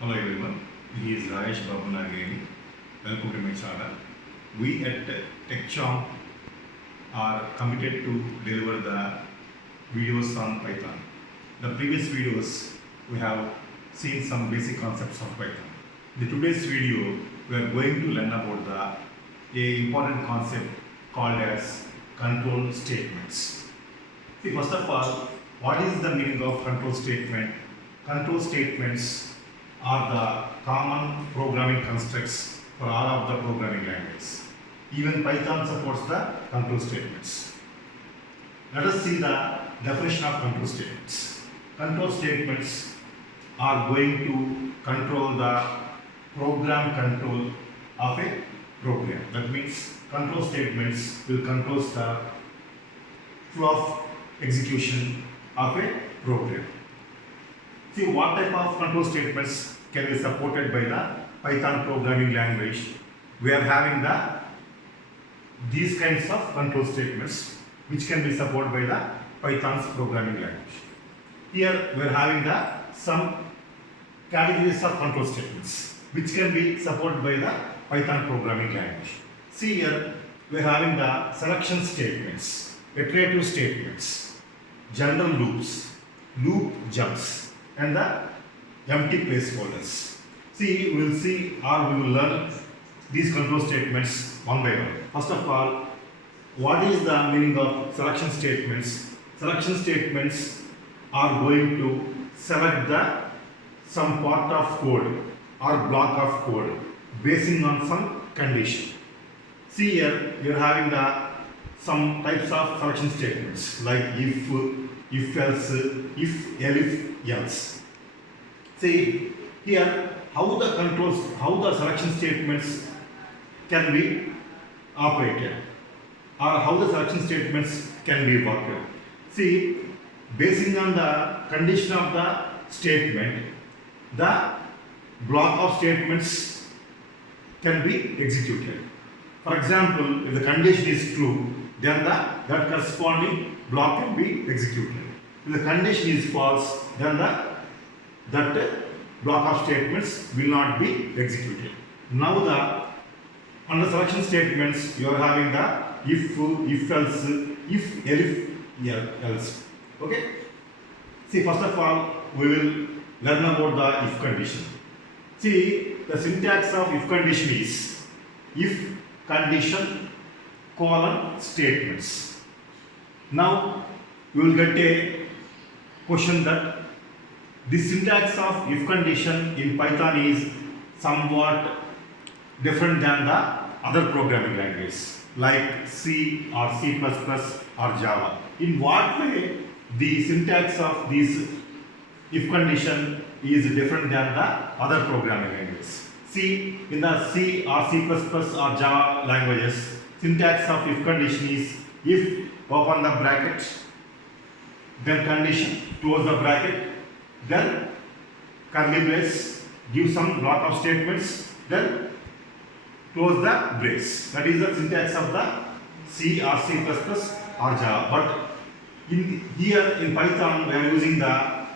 Hello everyone, he is Rajesh Babu Nageni. Welcome to my channel. We at TechChamp are committed to deliver the videos on Python. The previous videos we have seen some basic concepts of Python. In today's video we are going to learn about a important concept called as control statements. See, first of all, what is the meaning of control statement? Control statements are the common programming constructs for all of the programming languages. Even Python supports the control statements. Let us see the definition of control statements. Control statements are going to control the program control of a program. That means control statements will control the flow of execution of a program. See, what type of control statements can be supported by the Python programming language? We are having these kinds of control statements which can be supported by the Python's programming language. Here we are having some categories of control statements which can be supported by the Python programming language. See, here we are having the selection statements, iterative statements, general loops, loop jumps, and the empty placeholders. See, we will see or we will learn these control statements one by one. First of all, what is the meaning of selection statements? Selection statements are going to select some part of code or block of code basing on some condition. See, here you are having some types of selection statements like if else, if else. See here how the selection statements can be operated or how the selection statements can be worked. See, basing on the condition of the statement, the block of statements can be executed. For example, if the condition is true, then that corresponding block can be executed. If the condition is false, then that block of statements will not be executed. Now under selection statements, you are having the if else, if else. Okay? See, first of all, we will learn about the if condition. See, the syntax of if condition is if condition colon statements. Now we will get a question that the syntax of if condition in Python is somewhat different than the other programming languages like C or C++ or Java. In what way the syntax of this if condition is different than the other programming languages? See, in the C or C++ or Java languages, syntax of if condition is if open the bracket, then condition close the bracket, then curly brace, give some block of statements, then close the brace. That is the syntax of the C or C++ or Java. But here in Python we are using the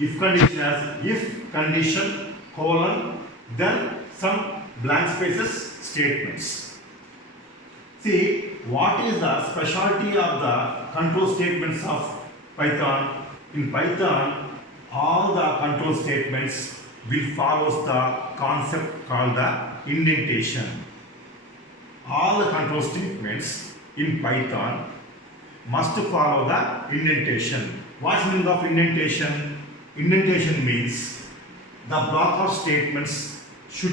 if condition as if condition colon then some blank spaces statements. See, what is the specialty of the control statements of Python? In Python, all the control statements will follow the concept called the indentation. All the control statements in Python must follow the indentation. What's the meaning of indentation? Indentation means the block of statements should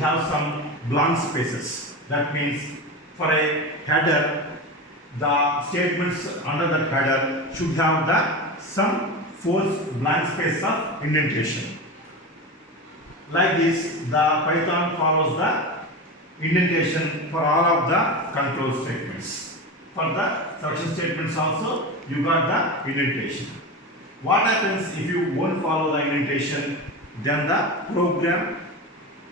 have some blank spaces. That means for a header, the statements under that header should have some false blank space of indentation. Like this, the Python follows the indentation for all of the control statements. For the selection statements also, you got the indentation. What happens if you won't follow the indentation? Then the program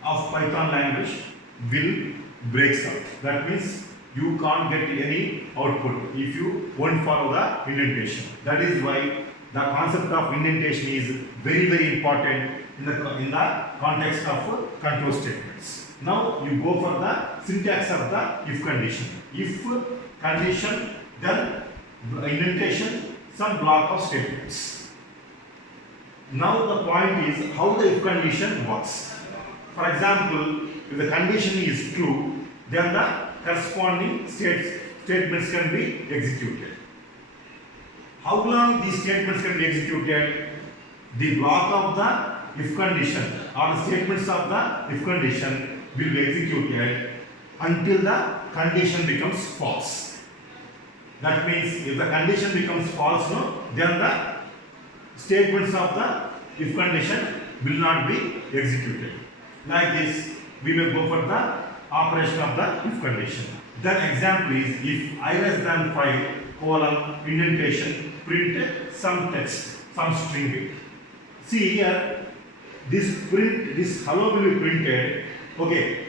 of Python language will breaks up. That means you can't get any output if you won't follow the indentation. That is why the concept of indentation is very very important in the context of control statements. Now you go for the syntax of the if condition. If condition, then indentation, some block of statements. Now the point is how the if condition works. For example, if the condition is true, then the corresponding statements can be executed. How long these statements can be executed? The block of the if condition or the statements of the if condition will be executed until the condition becomes false. That means if the condition becomes false, no, then the statements of the if condition will not be executed. Like this, we may go for the operation of the if condition. Then example is if I less than 5 colon indentation print some text, some string. See here, this hello will be printed, okay,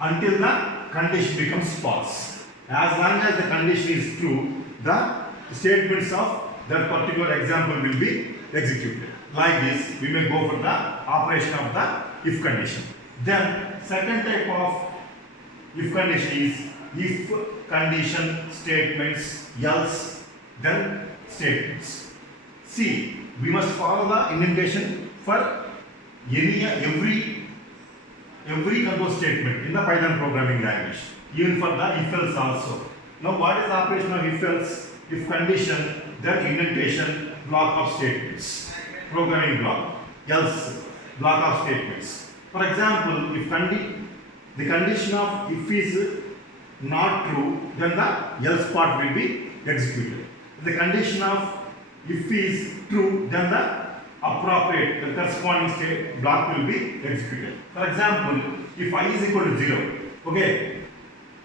until the condition becomes false. As long as the condition is true, the statements of that particular example will be executed. Like this, we may go for the operation of the if condition. Then second type of if condition is if condition statements, else then statements. See, we must follow the indentation for every control statement in the Python programming language, even for the if else also. Now what is the operation of if else? If condition, then indentation, block of statements, programming block, else block of statements. For example, if the condition of if is not true, then the else part will be executed. If the condition of if is true, then the appropriate, the corresponding state block will be executed. For example, if I is equal to 0, okay,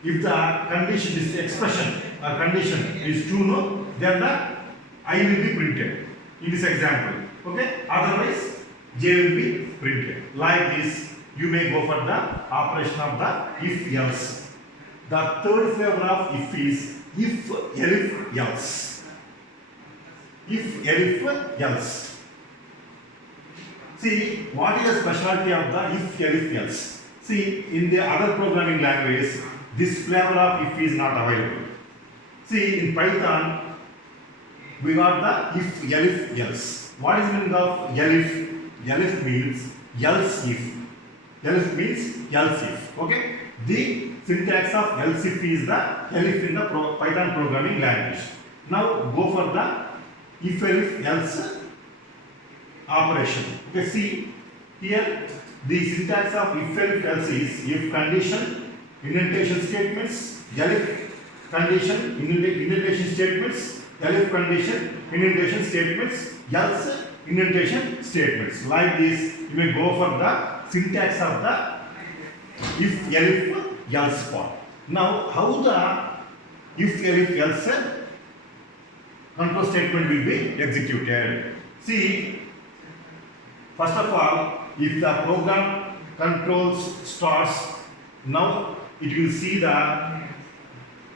if the condition, this expression or condition is true, no, then the I will be printed in this example, okay, otherwise J will be printed. Like this, you may go for the operation of the if else. The third flavor of if is if elif else. If elif else. See, what is the specialty of the if elif else? See, in the other programming languages, this flavor of if is not available. See, in Python, we got the if elif else. What is the meaning of elif? Elif means else if. Elif means else if. Okay? The syntax of else if is the elif in the Python programming language. Now go for the if elif else operation. Okay, see here the syntax of if elif else is if condition, indentation statements, elif condition, indentation statements, elif condition, indentation statements, else indentation statements. Like this, you may go for the syntax of the if elif else part. Now, how the if elif else control statement will be executed? See, first of all, if the program controls starts, now it will see the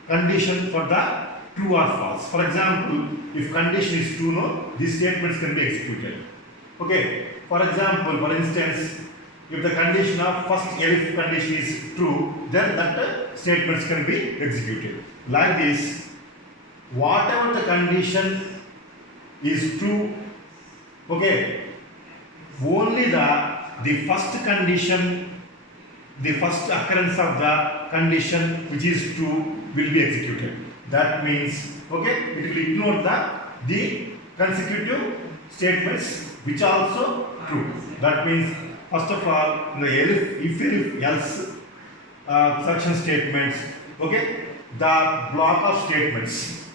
condition for the true or false. For example, if condition is true, no, these statements can be executed. Okay. For example, for instance, if the condition of first elif condition is true, then that statements can be executed. Like this, whatever the condition is true, okay, only the first condition, the first occurrence of the condition which is true will be executed. That means, okay, it will ignore the consecutive statements which are also true. That means, first of all, the if else section statements, okay, the block of statements,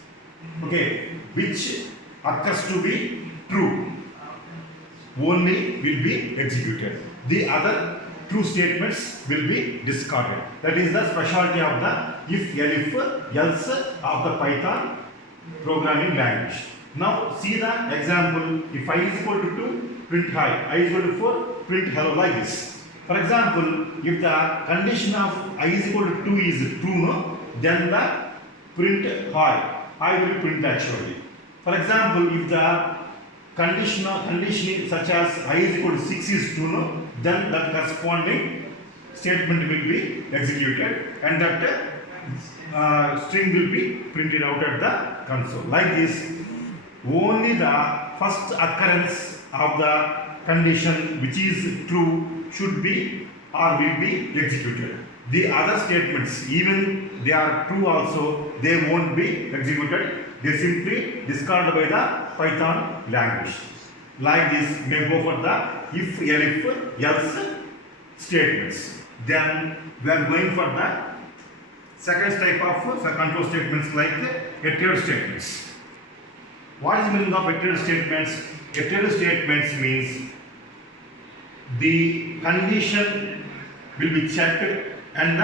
okay, which occurs to be true, only will be executed. The other true statements will be discarded. That is the specialty of the if elif else of the Python programming language. Now see the example. If I is equal to 2, print hi. I is equal to 4, print hello, like this. For example, if the condition of I is equal to 2 is true, no, then the print hi. I will print actually. For example, if the condition such as I is equal to 6 is true, no, then that corresponding statement will be executed and that string will be printed out at the console. Like this, only the first occurrence of the condition which is true should be or will be executed. The other statements, even they are true also, they won't be executed. They simply discarded by the Python language. Like this, may go for the if, elif, else statements. Then we are going for the second type of control statements like iterative statements. What is the meaning of iterative statements? Iterative statements means the condition will be checked and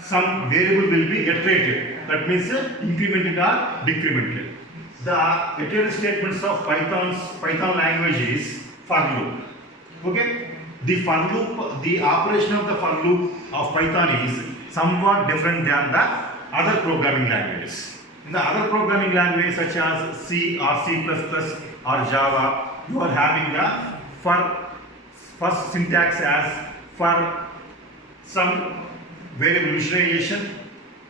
some variable will be iterated. That means incremented or decremented. The iterative statements of Python language is for loop. Okay? The for loop, the operation of the for loop of Python is somewhat different than the other programming languages. In the other programming languages such as C or C++ or Java, you are having the for first syntax as for some variable initialization,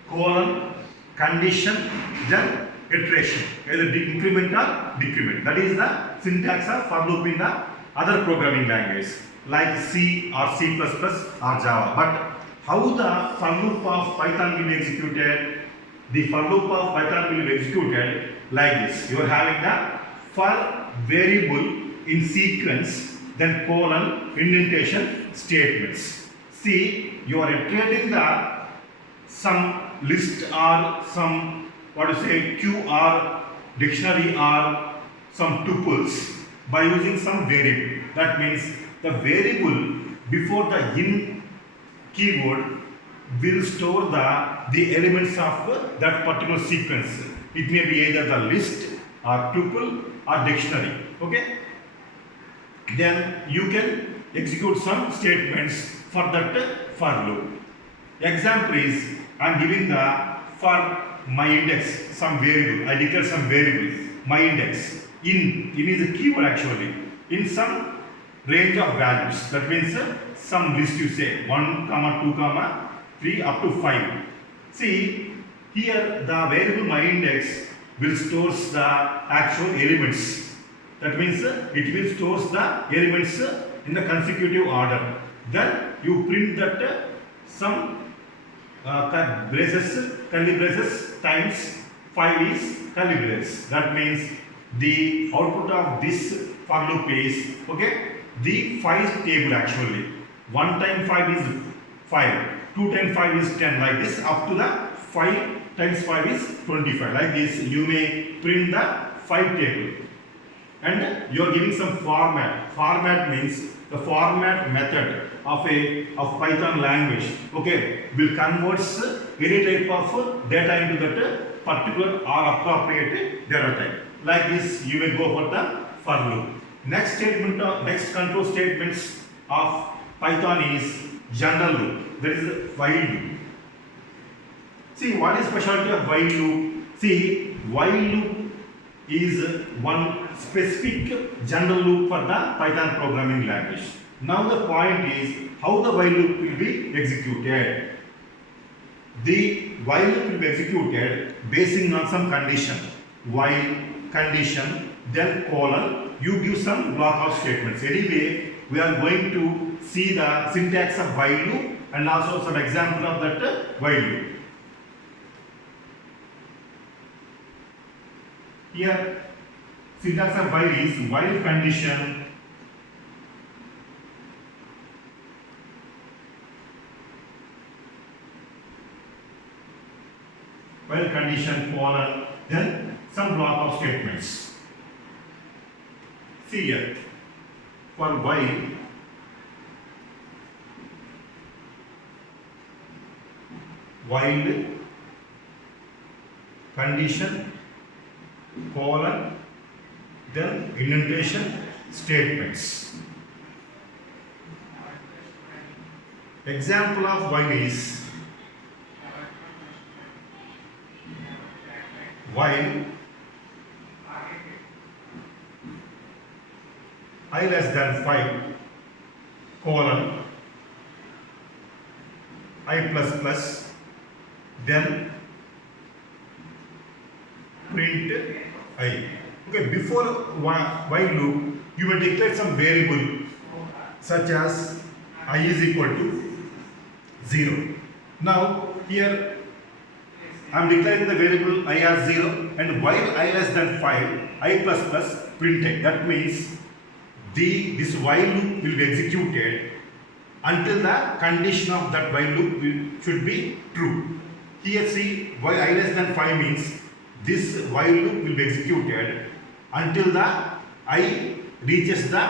colon, condition, then iteration, either increment or decrement. That is the syntax of for loop in the other programming languages like C or C++ or Java. But how the for loop of Python will be executed? The for loop of Python will be executed like this. You are having the for variable in sequence, then colon, indentation, statements. See, you are iterating the some list or some QR dictionary or some tuples by using some variable. That means the variable before the in keyword will store the elements of that particular sequence. It may be either the list or tuple or dictionary. Okay? Then you can execute some statements for that for loop. Example is I am giving the for my index some variable. I declare some variable my index in is a keyword actually in some range of values. That means some list you say 1, 2, 3 up to 5. See here the variable my index will stores the actual elements. That means it will stores the elements in the consecutive order. Then you print that some curly braces times 5 is curly braces. That means the output of this for loop is the 5 table actually. 1 times 5 is 5, 2 times 5 is 10, like this up to the 5 times 5 is 25. Like this you may print the 5 table. And you are giving some format. Format means the format method of Python language. Will convert any type of data into that particular or appropriate data type. Like this, you may go for the for loop. Next statement, next control statements of Python is general loop. That is while loop. See, what is specialty of while loop? See, while loop is one specific general loop for the Python programming language. Now the point is how the while loop will be executed. The while loop will be executed basing on some condition. While condition, then colon, you give some block of statements. Anyway, we are going to see the syntax of while loop and also some example of that while loop. Here, syntax of while is while condition colon, then some block of statements. See here, for while condition colon, then indentation statements. Example of while is while I less than 5 colon I plus plus, then print I. Okay, before while loop, you will declare some variable such as I is equal to 0. Now here I am declaring the variable I as 0, and while I less than 5, I plus plus printed. That means this while loop will be executed until the condition of that while loop should be true. Here see, while I less than 5 means this while loop will be executed until the I reaches the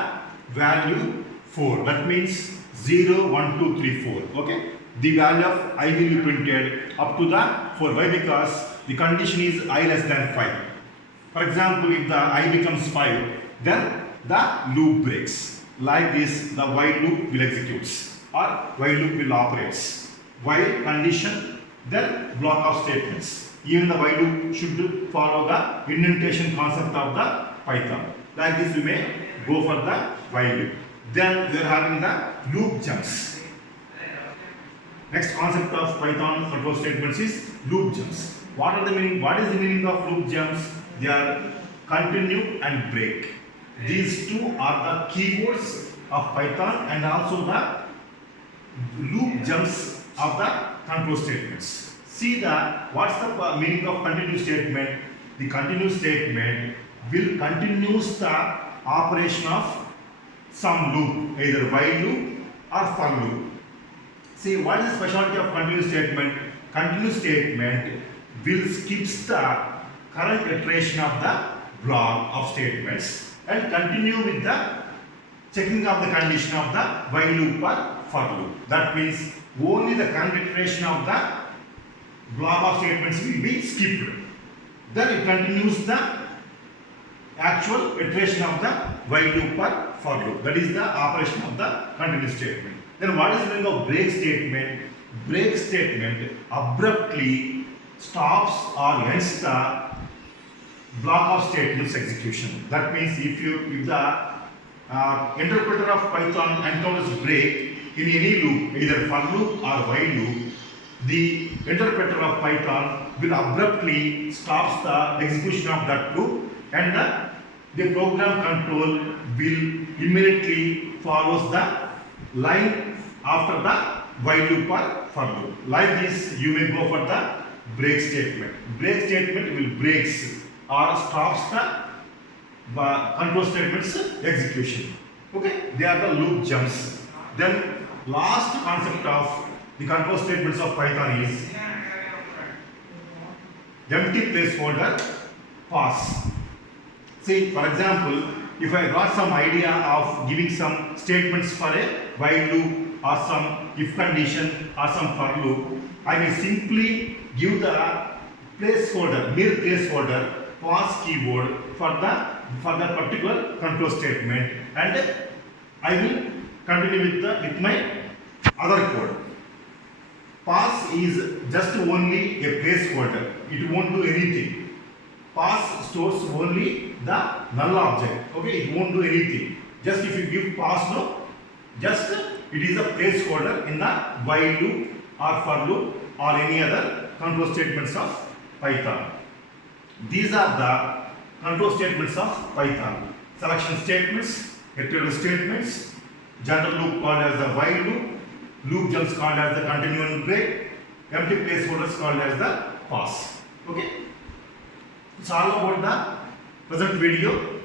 value 4. That means 0, 1, 2, 3, 4. Okay. The value of I will be printed up to the 4. Why? Because the condition is I less than 5. For example, if the I becomes 5, then the loop breaks. Like this, the while loop will execute or while loop will operates. While condition, then block of statements. Even the while loop should follow the indentation concept of the Python. Like this, we may go for the while loop. Then we are having the loop jumps. Next concept of Python control statements is loop jumps. What are the meaning? What is the meaning of loop jumps? They are continue and break. These two are the keywords of Python and also the loop jumps of the control statements. See what's the meaning of continue statement? The continue statement will continues the operation of some loop, either while loop or for loop. See, what is the specialty of continue statement? Continue statement will skip the current iteration of the block of statements and continue with the checking of the condition of the while loop or for loop. That means only the current iteration of the block of statements will be skipped. Then it continues the actual iteration of the while loop or for loop. That is the operation of the continue statement. Then what is the meaning of break statement? Break statement abruptly stops or ends the block of statements execution. That means if the interpreter of Python encounters break in any loop, either for loop or while loop, the interpreter of Python will abruptly stops the execution of that loop, and the program control will immediately follows the line after the while loop or for loop. Like this, you may go for the break statement. Break statement will breaks or stops the control statements execution. Okay, they are the loop jumps. Then last concept of the control statements of Python is empty placeholder pass. See, for example, if I got some idea of giving some statements for a while loop or some if condition or some for loop, I may simply give the placeholder, mere placeholder pass keyword for the particular control statement, and I will continue with my other code. Pass is just only a placeholder. It won't do anything. Pass stores only the null object. Okay, it won't do anything. Just if you give pass, no, just it is a placeholder in the while loop or for loop or any other control statements of Python. These are the control statements of Python. Selection statements, iterative statements, general loop called as the while loop jumps called as the continue and break, empty placeholders called as the pass. Okay? It's all about the present video.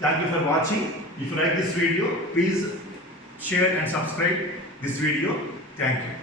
Thank you for watching. If you like this video, please share and subscribe this video. Thank you.